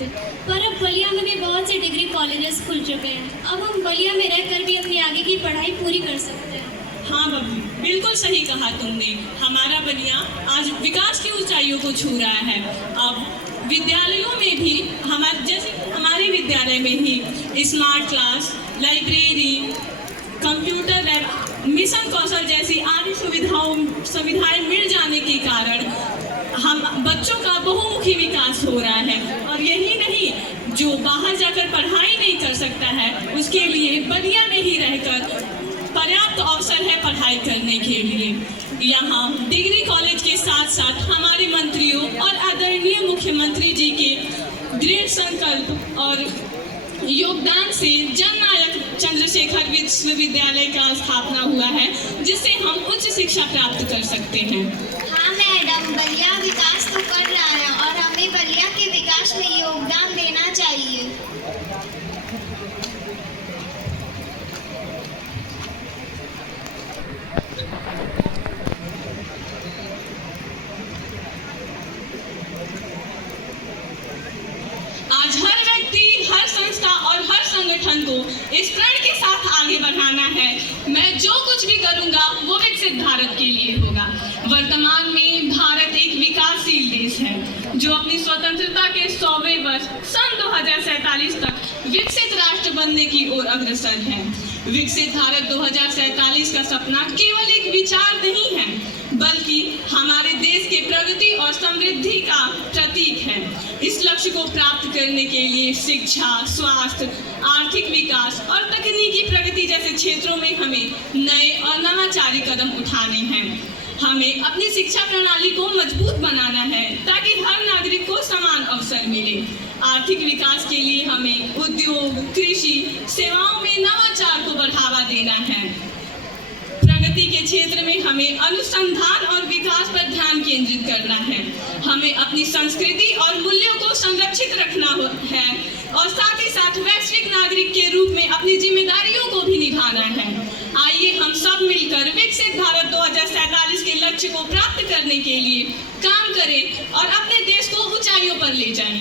थे, पर अब बलिया में भी बहुत से डिग्री कॉलेजेस खुल चुके हैं। अब हम बलिया में रहकर भी अपनी आगे की पढ़ाई पूरी कर सकते हैं। हाँ बबली, बिल्कुल सही कहा तुमने। हमारा बलिया आज विकास की ऊंचाइयों को छू रहा है। अब विद्यालयों में भी हमारे विद्यालय में ही smart class, library, computer lab, mission Kaushal जैसी आदि सुविधाएं मिल जाने के कारण हम बच्चों का बहुमुखी विकास हो रहा है। और यही नहीं, जो बाहर जाकर पढ़ाई नहीं कर सकता है उसके लिए बलिया में ही रहकर पर्याप्त अवसर है पढ़ाई करने के लिए। यहाँ डिग्री कॉलेज के साथ साथ हमारे मंत्रियों और आदरणीय मुख्यमंत्री जी के दृढ़ संकल्प और योगदान से जननायक चंद्रशेखर विश्वविद्यालय का स्थापना हुआ है, जिससे हम उच्च शिक्षा प्राप्त कर सकते हैं। हाँ मैडम, बलिया विकास तो कर रहा है और हमें बलिया के विकास में योगदान देना चाहिए। आज हर व्यक्ति, हर संस्था और हर संगठन को इस प्रण के साथ आगे बढ़ाना है, मैं जो कुछ भी करूंगा वो विकसित भारत के लिए होगा। वर्तमान में भारत एक विकासशील देश है जो अपनी स्वतंत्रता के 100वें वर्ष सन 2047 तक विकसित राष्ट्र बनने की ओर अग्रसर है। विकसित भारत 2047 का सपना केवल एक विचार नहीं है, बल्कि हमारे देश के प्रगति और समृद्धि का प्रतीक है। इस लक्ष्य को प्राप्त करने के लिए शिक्षा, स्वास्थ्य, आर्थिक विकास और तकनीकी प्रगति जैसे क्षेत्रों में हमें नए और नवाचारी कदम उठाने हैं। हमें अपनी शिक्षा प्रणाली को मजबूत बनाना है ताकि हर नागरिक को समान अवसर मिले। आर्थिक विकास के लिए हमें उद्योग, कृषि, सेवाओं में नवाचार को बढ़ावा देना है। प्रगति के क्षेत्र में हमें अनुसंधान और विकास पर ध्यान केंद्रित करना है। हमें अपनी संस्कृति और मूल्यों को संरक्षित रखना है और साथ ही साथ वैश्विक नागरिक के रूप में अपनी जिम्मेदारियों को भी निभाना है। आइए हम सब मिलकर विकसित भारत 2047 के लक्ष्य को प्राप्त करने के लिए काम करें और अपने देश को ऊंचाइयों पर ले जाएं।